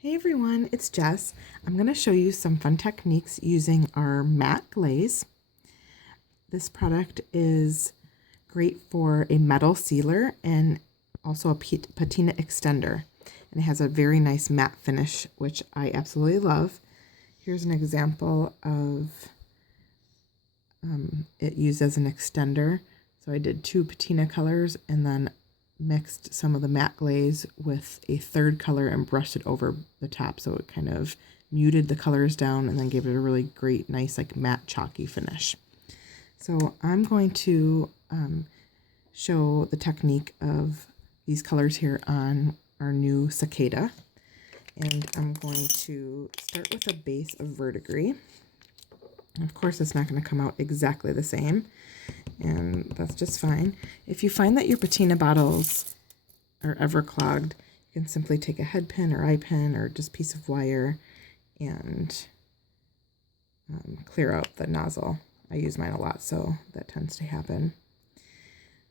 Hey everyone, it's Jess. I'm going to show you some fun techniques using our Matte Glaze. This product is great for a metal sealer and also a patina extender. And it has a very nice matte finish, which I absolutely love. Here's an example of it used as an extender. So I did 2 patina colors and then mixed some of the matte glaze with a third color and brushed it over the top, so it kind of muted the colors down and then gave it a really great, nice, like matte chalky finish. So I'm going to show the technique of these colors here on our new cicada, and I'm going to start with a base of verdigris. Of course, it's not going to come out exactly the same, and that's just fine. If you find that your patina bottles are ever clogged, you can simply take a head pin or eye pin or just a piece of wire and clear out the nozzle. I use mine a lot, so that tends to happen.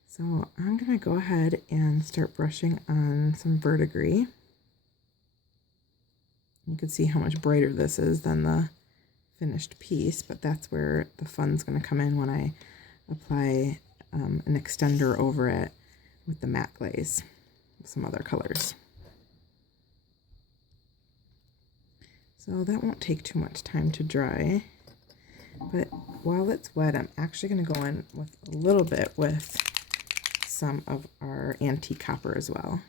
So I'm going to go ahead and start brushing on some verdigris. You can see how much brighter this is than the finished piece, but that's where the fun's going to come in when I apply an extender over it with the matte glaze with some other colors. So that won't take too much time to dry, but while it's wet, I'm actually going to go in with a little bit with some of our antique copper as well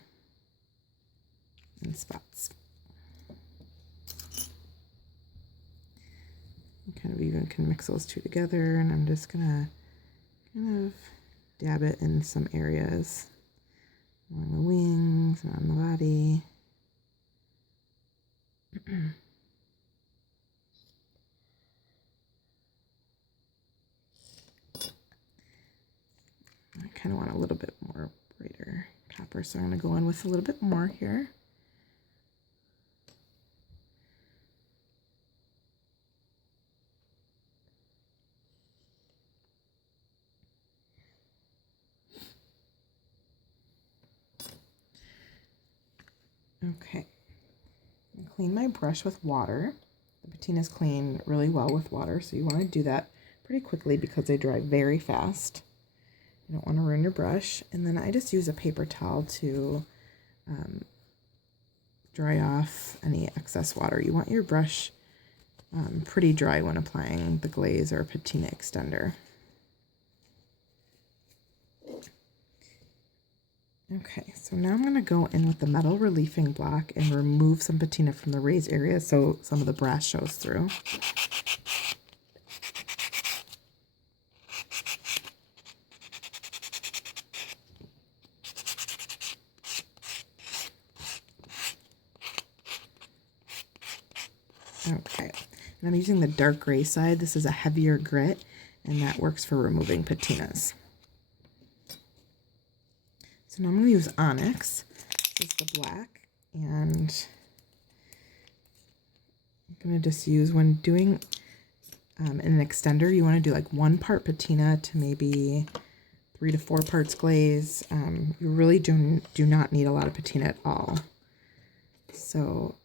in spots. Kind of even can mix those two together, and I'm just gonna kind of dab it in some areas along the wings and on the body. I kind of want a little bit more brighter copper, so I'm going to go in with a little bit more here. Okay, I clean my brush with water. The patinas clean really well with water, so you want to do that pretty quickly because they dry very fast. You don't want to ruin your brush. And then I just use a paper towel to dry off any excess water. You want your brush pretty dry when applying the glaze or patina extender. Okay, so now I'm going to go in with the metal reliefing block and remove some patina from the raised area so some of the brass shows through. Okay, and I'm using the dark gray side. This is a heavier grit, and that works for removing patinas. So now I'm going to use onyx, this is the black, and I'm going to just use, when doing an extender, you want to do like 1 part patina to maybe 3 to 4 parts glaze. You really do not need a lot of patina at all. So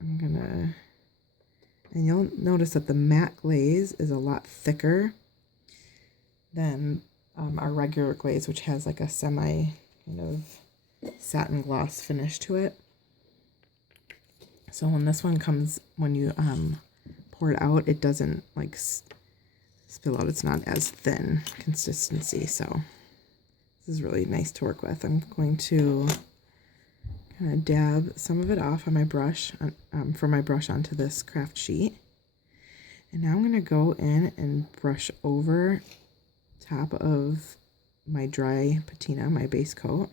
I'm going to, and you'll notice that the matte glaze is a lot thicker than our regular glaze, which has like a semi kind of satin gloss finish to it. So when this one comes, when you pour it out, it doesn't like spill out. It's not as thin consistency, so this is really nice to work with. I'm going to kind of dab some of it off on my brush, from my brush onto this craft sheet. And now I'm going to go in and brush over top of my dry patina, my base coat.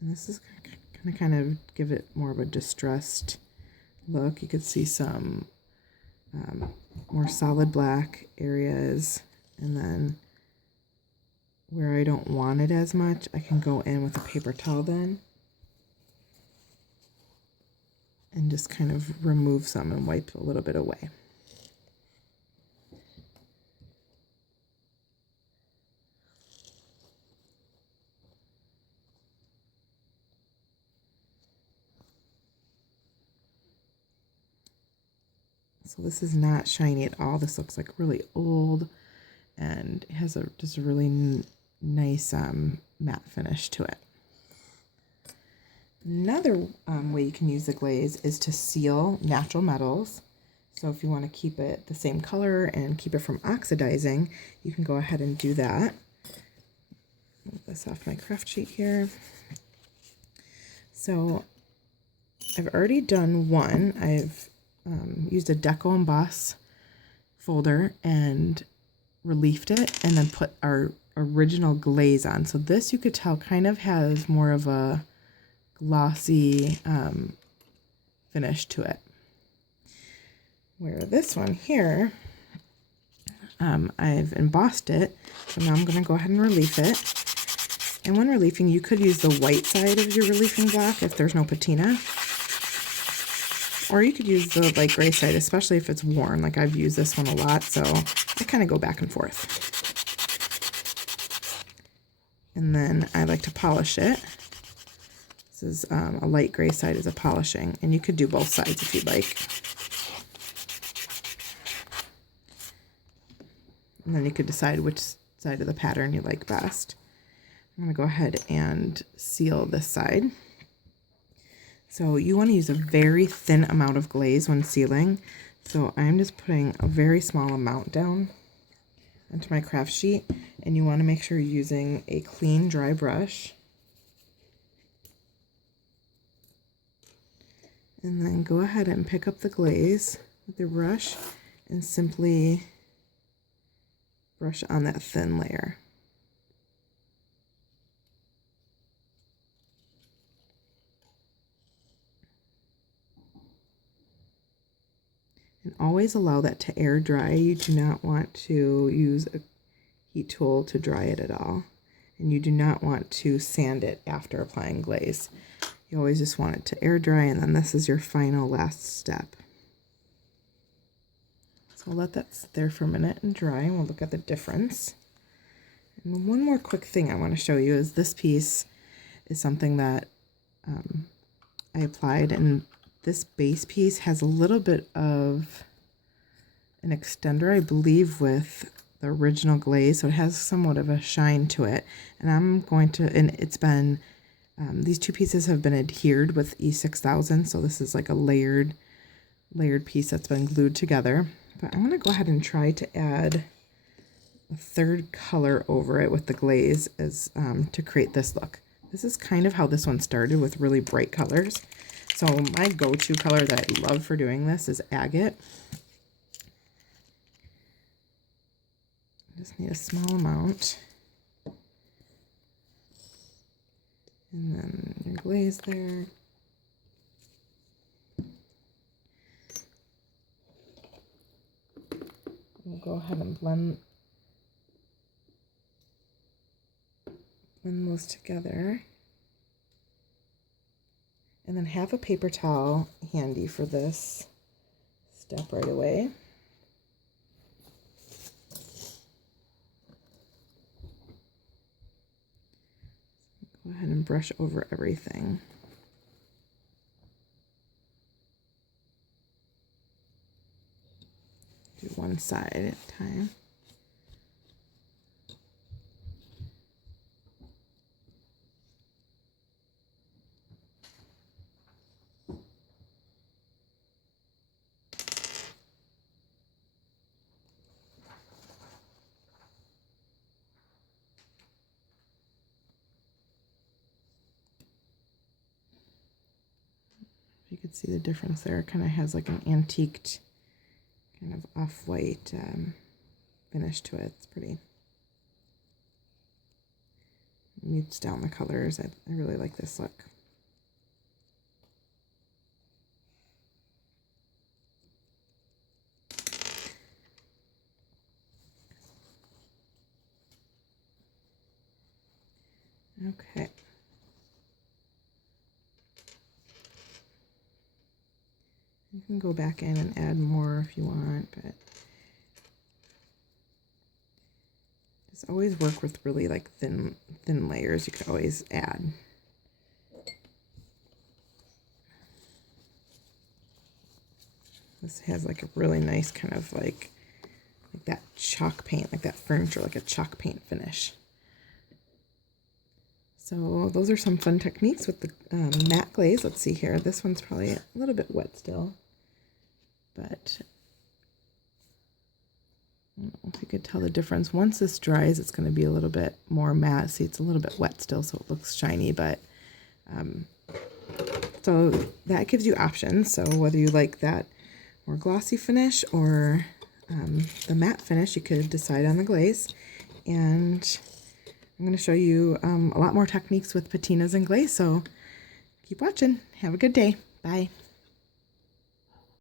And this is going to kind of give it more of a distressed look. You could see some more solid black areas, and then where I don't want it as much, I can go in with a paper towel then and just kind of remove some and wipe a little bit away. So this is not shiny at all. This looks like really old, and it has just a really nice matte finish to it. Another way you can use the glaze is to seal natural metals. So if you want to keep it the same color and keep it from oxidizing, you can go ahead and do that. Move this off my craft sheet here. So I've already done one. I've used a Deco Emboss folder and reliefed it and then put our original glaze on. So this, you could tell, kind of has more of a glossy finish to it. Where this one here, I've embossed it, so now I'm going to go ahead and relief it. And when reliefing, you could use the white side of your reliefing block if there's no patina. Or you could use the light gray side, especially if it's worn. Like, I've used this one a lot, so I kind of go back and forth. And then I like to polish it. This is a light gray side is a polishing, and you could do both sides if you'd like. And then you could decide which side of the pattern you like best. I'm going to go ahead and seal this side. So you want to use a very thin amount of glaze when sealing. So I'm just putting a very small amount down onto my craft sheet, and you want to make sure you're using a clean, dry brush. And then go ahead and pick up the glaze with your brush and simply brush on that thin layer. And always allow that to air dry. You do not want to use a heat tool to dry it at all. And you do not want to sand it after applying glaze. You always just want it to air dry, and then this is your final last step. So I'll let that sit there for a minute and dry, and we'll look at the difference. And one more quick thing I want to show you is this piece is something that I applied, and this base piece has a little bit of an extender, I believe, with the original glaze, so it has somewhat of a shine to it. And I'm going to, and it's been, these two pieces have been adhered with E6000, so this is like a layered piece that's been glued together. But I'm going to go ahead and try to add a third color over it with the glaze as to create this look. This is kind of how this one started, with really bright colors. So my go-to color that I love for doing this is agate. I just need a small amount. And then your glaze there. We'll go ahead and blend those together. And then have a paper towel handy for this step right away. Go ahead and brush over everything. Do one side at a time. You could see the difference there. It kind of has like an antiqued, kind of off-white finish to it. It's pretty. Mutes down the colors. I really like this look. Okay. You can go back in and add more if you want, but just always work with really like thin layers. You could always add. This has like a really nice kind of like that chalk paint, like that furniture, like a chalk paint finish. So those are some fun techniques with the matte glaze. Let's see here. This one's probably a little bit wet still, but I don't know if you could tell the difference. Once this dries, it's going to be a little bit more matte. See, it's a little bit wet still, so it looks shiny, but so that gives you options. So whether you like that more glossy finish or the matte finish, you could decide on the glaze. And I'm going to show you a lot more techniques with patinas and glaze. So keep watching. Have a good day. Bye.